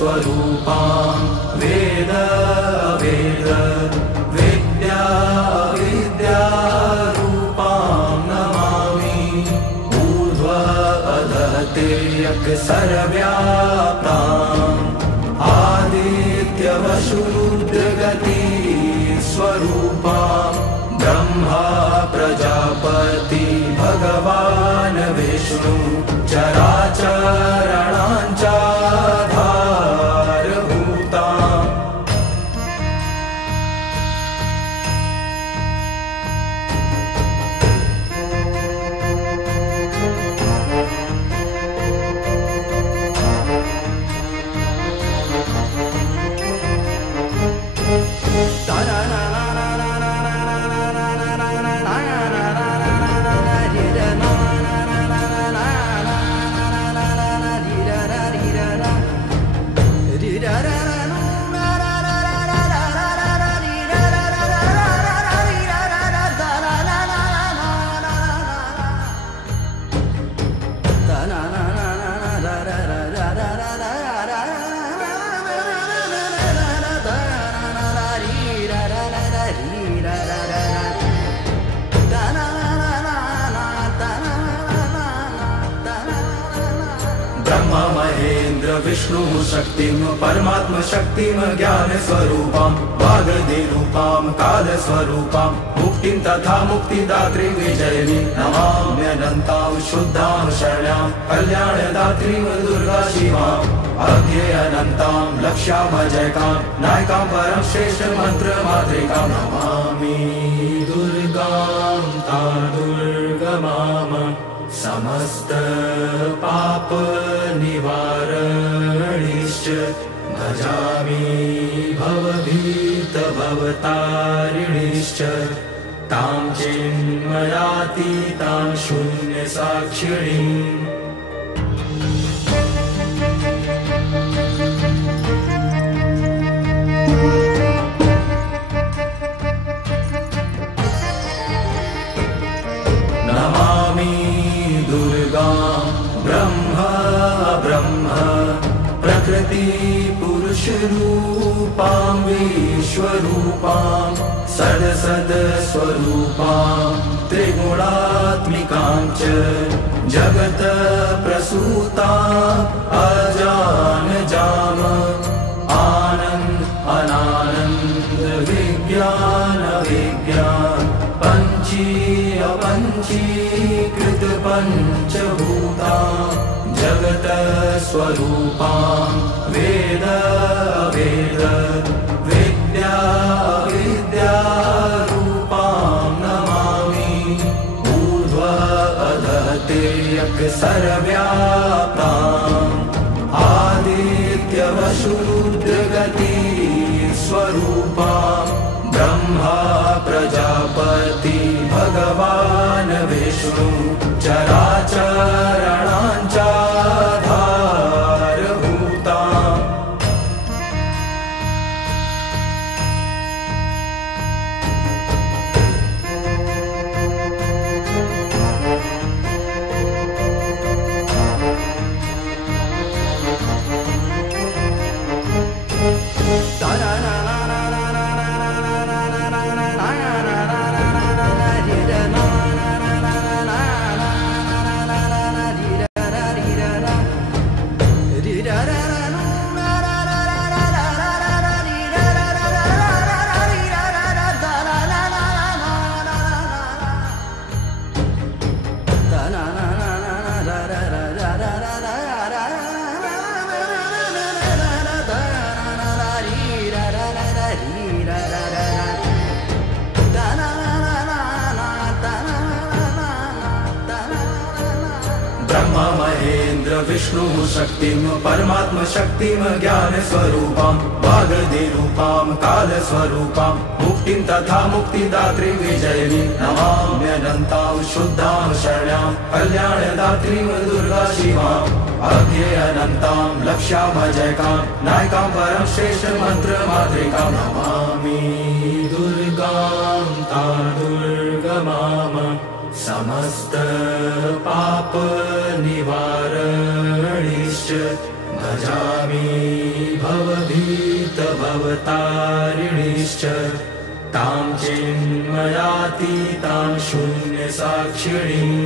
स्वरूपां वेद वेद विद्या विद्यारूपां नमामि ऊर्ध्व तिर्यक् सर्वव्याप्ताम् आदित्यवशुरुद्रगति स्वरूपां ब्रह्मा प्रजापति भगवान् विष्णु चराचराणाञ्चाधारभूताम् ब्रह्मा महेन्द्र विष्णु शक्तिं परमात्म शक्तिं ज्ञान स्वरूपां वागधिरूपां काल स्वरूपां मुक्तिं तथा मुक्तिदात्री विजयिनी नमाम्यनन्तां शुद्धां शरण्यां कल्याणदात्रीं दुर्गा शिवाम् अज्ञेयनन्तां लक्ष्यामजयकां नायकां परं श्रेष्ठ मंत्र मातृकां नमामि दुर्गां तां दुर्गमाम समस्त पाप निवारणीश्च भजामि भवभीत भवतारिणीश्च तां चिन्मयातीतां शून्य साक्षिणीम् नमामि दुर्गां ब्रह्म ब्रह्म प्रकृति पुरुष रूपां विश्वरूपां सदसद स्वरूपां त्रिगुणात्मिकां च जगत प्रसूतां अजानजाम आनन्द अनानन्द विज्ञान विज्ञान अपञ्चीकृत पञ्चभूतां जगत स्वरूपां वेद वेद विद्या विद्यारूपां नमामि ऊर्ध्व तिर्यक् सर्वव्याप्ताम् आदित्यवशुरुद्रगति स्वरूपां ब्रह्मा प्रजापति भगवान् विष्णु चराचराणाञ्चाधारभूताम् ब्रह्मा महेन्द्र विष्णु शक्तिं परमात्म शक्तिं ज्ञान स्वरूपां वागधिरूपां काल स्वरूपां मुक्तिं तथा मुक्तिदात्री विजयिनी नमाम्यनन्तां शुद्धां शरण्यां कल्याणदात्रीं दुर्गा शिवाम् अज्ञेयनन्तां लक्ष्यामजयकां नायकां परं श्रेष्ठ मंत्र मातृकां नमामि दुर्गां तां दुर्गमाम समस्त पाप निवारणीश्च भजामि भवभीतभवतारिणीश्च तां चिन्मयातीतां शून्यसाक्षिणीम्